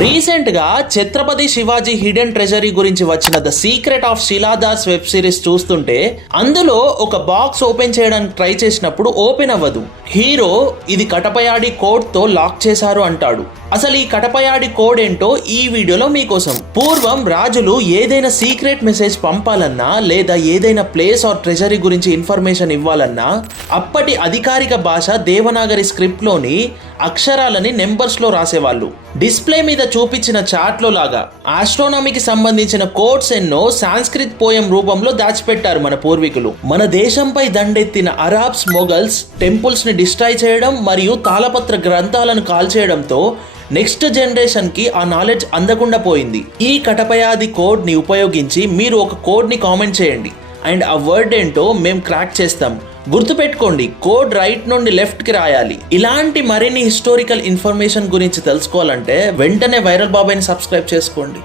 Recent గా Chhatrapati Shivaji hidden treasury గురించి వచ్చిన ద సీక్రెట్ ఆఫ్ శిలాదాస్ వెబ్ సిరీస్ చూస్తుంటే అందులో ఒక బాక్స్ ఓపెన్ చేయడానికి ట్రై చేసినప్పుడు ఓపెన్ అవ్వదు. హీరో ఇది కటపయాడి కోడ్ తో లాక్ చేశారు అంటాడు. అసలు ఈ కటపయాడి కోడ్ ఏంటో ఈ వీడియోలో మీకోసం. పూర్వం రాజులు ఏదైనా సీక్రెట్ మెసేజ్ పంపాలన్నా లేదా ఏదైనా ప్లేస్ ఆర్ ట్రెజరీ గురించి ఇన్ఫర్మేషన్ ఇవ్వాలన్నా అప్పటి అధికారిక భాష దేవనాగరి స్క్రిప్ట్ లోని అక్షరాలని నెంబర్స్ లో రాసేవాళ్ళు. డిస్ప్లే మీద చూపించిన చార్ట్ లో లాగా ఆస్ట్రోనామీకి సంబంధించిన కోడ్స్ ఎన్నో సాంస్క్రిత్ పోయం రూపంలో దాచిపెట్టారు మన పూర్వీకులు. మన దేశంపై దండెత్తిన అరబ్స్, మొఘల్స్ టెంపుల్స్ ని డిస్ట్రాయ్ చేయడం మరియు తాళపత్ర గ్రంథాలను కాల్చేయడంతో నెక్స్ట్ జనరేషన్ కి ఆ నాలెడ్జ్ అందకుండా పోయింది. ఈ కటపయాది కోడ్ ని ఉపయోగించి మీరు ఒక కోడ్ ని కామెంట్ చేయండి అండ్ ఆ వర్డ్ ఏంటో మేము క్రాక్ చేస్తాం. గుర్తుపెట్టుకోండి, కోడ్ రైట్ నుండి లెఫ్ట్ కి రాయాలి. ఇలాంటి మరిన్ని హిస్టారికల్ ఇన్ఫర్మేషన్ గురించి తెలుసుకోవాలంటే వెంటనే వైరల్ బాబాయ్ని సబ్స్క్రైబ్ చేసుకోండి.